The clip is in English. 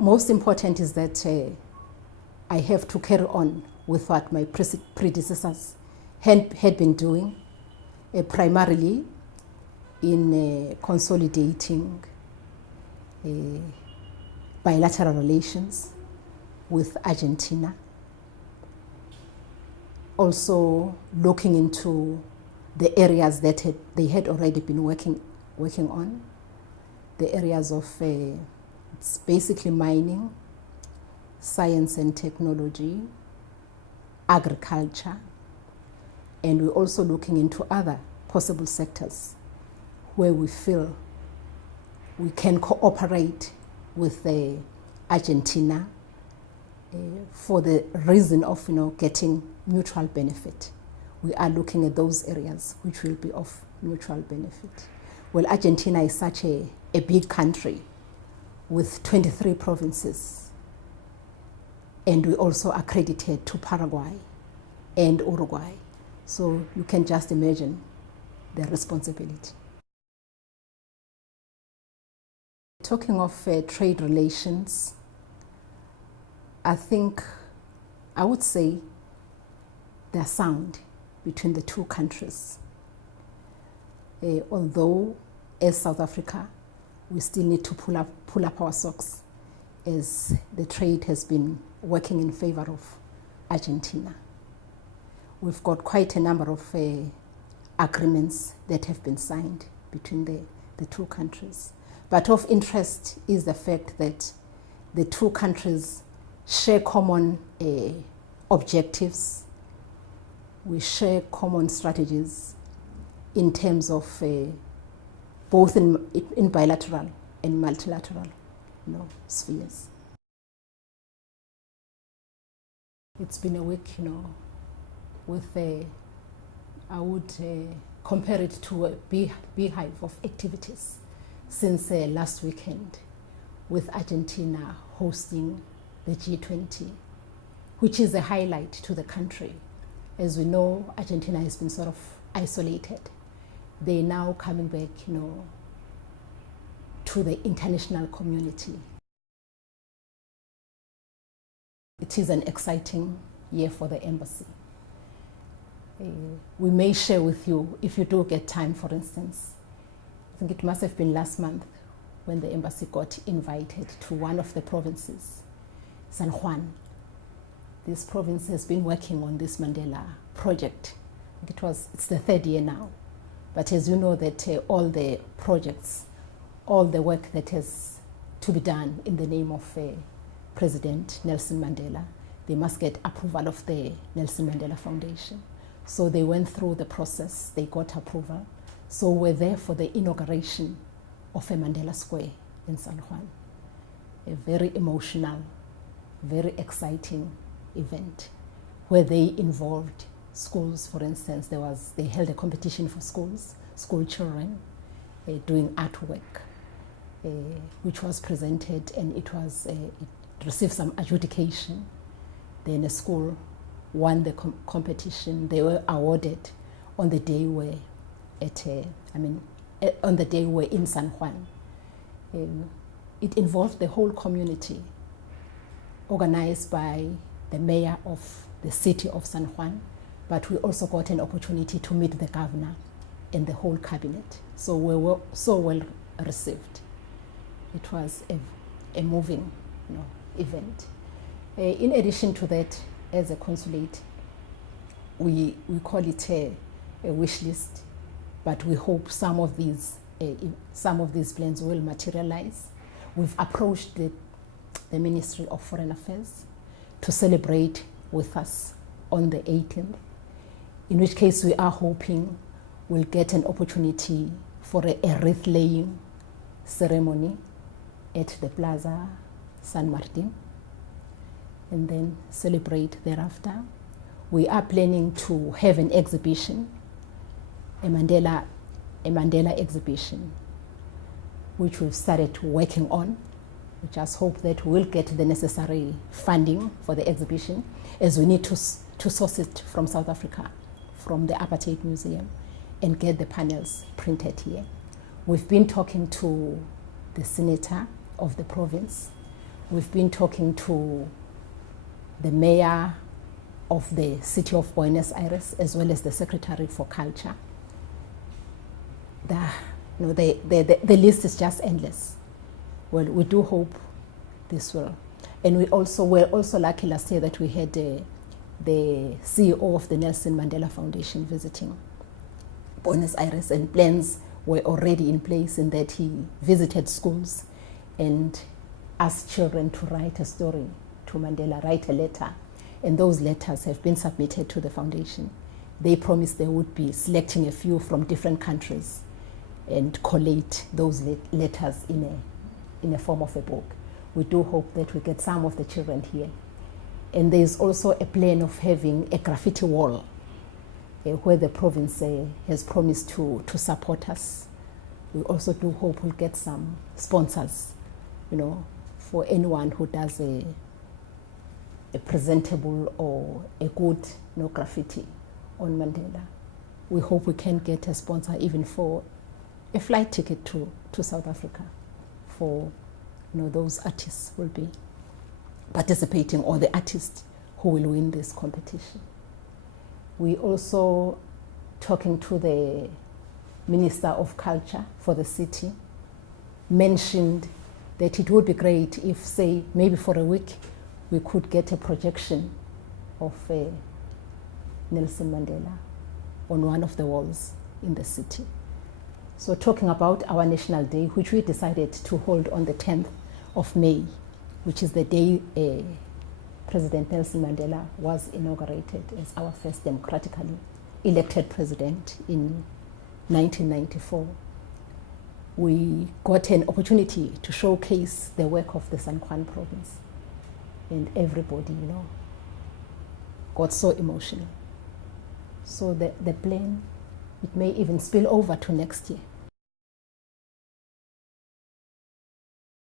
most important is that I have to carry on with what my predecessors had been doing, primarily in consolidating bilateral relations with Argentina. Also looking into the areas that they had already been working on, the areas of it's basically mining, science and technology, agriculture, and we're also looking into other possible sectors where we feel we can cooperate with Argentina for the reason of getting mutual benefit. We are looking at those areas which will be of mutual benefit. Well, Argentina is such a big country with 23 provinces, and we also accredited to Paraguay and Uruguay. So you can just imagine the responsibility. Talking of trade relations, I would say they're sound between the two countries. Although as South Africa, we still need to pull up our socks as the trade has been working in favor of Argentina. We've got quite a number of agreements that have been signed between the two countries. But of interest is the fact that the two countries share common objectives. We share common strategies in terms of both in bilateral and multilateral spheres. It's been a week, with I would compare it to a beehive of activities since last weekend, with Argentina hosting the G20, which is a highlight to the country. As we know, Argentina has been sort of isolated. They're now coming back, to the international community. It is an exciting year for the embassy. We may share with you, if you do get time, for instance, I think it must have been last month when the embassy got invited to one of the provinces, San Juan. This province has been working on this Mandela project. It's the third year now. But as you know, that all the projects, all the work that has to be done in the name of President Nelson Mandela, they must get approval of the Nelson Mandela Foundation. So they went through the process, they got approval. So we're there for the inauguration of a Mandela Square in San Juan. A very emotional, very exciting event where they involved schools. For instance, they held a competition for school children doing artwork, which was presented, and it received some adjudication. Then a school won the competition. They were awarded on the day we're in San Juan. It involved the whole community, organized by the mayor of the city of San Juan, but we also got an opportunity to meet the governor and the whole cabinet. So we were so well received. It was a moving event. In addition to that, as a consulate, we call it a wish list, but we hope some of these plans will materialize. We've approached the Ministry of Foreign Affairs to celebrate with us on the 18th, in which case we are hoping we'll get an opportunity for a wreath-laying ceremony at the Plaza San Martin, and then celebrate thereafter. We are planning to have an exhibition, a Mandela exhibition, which we've started working on. We just hope that we'll get the necessary funding for the exhibition, as we need to source it from South Africa, from the Apartheid Museum, and get the panels printed here. We've been talking to the senator of the province. We've been talking to the mayor of the city of Buenos Aires, as well as the secretary for culture. The list is just endless. Well, we do hope this will. And we're also lucky last year that we had the CEO of the Nelson Mandela Foundation visiting Buenos Aires, and plans were already in place in that he visited schools and asked children to write a story to Mandela, write a letter. And those letters have been submitted to the foundation. They promised they would be selecting a few from different countries and collate those letters in a form of a book. We do hope that we get some of the children here. And there's also a plan of having a graffiti wall where the province has promised to support us. We also do hope we'll get some sponsors, for anyone who does a presentable or a good graffiti on Mandela. We hope we can get a sponsor even for a flight ticket to South Africa for those artists will be participating, or the artist who will win this competition. We also talking to the Minister of Culture for the city, mentioned that it would be great if, say, maybe for a week, we could get a projection of Nelson Mandela on one of the walls in the city. So talking about our National Day, which we decided to hold on the 10th of May, which is the day President Nelson Mandela was inaugurated as our first democratically elected president in 1994. We got an opportunity to showcase the work of the San Juan province, and everybody, got so emotional. So the plan, it may even spill over to next year.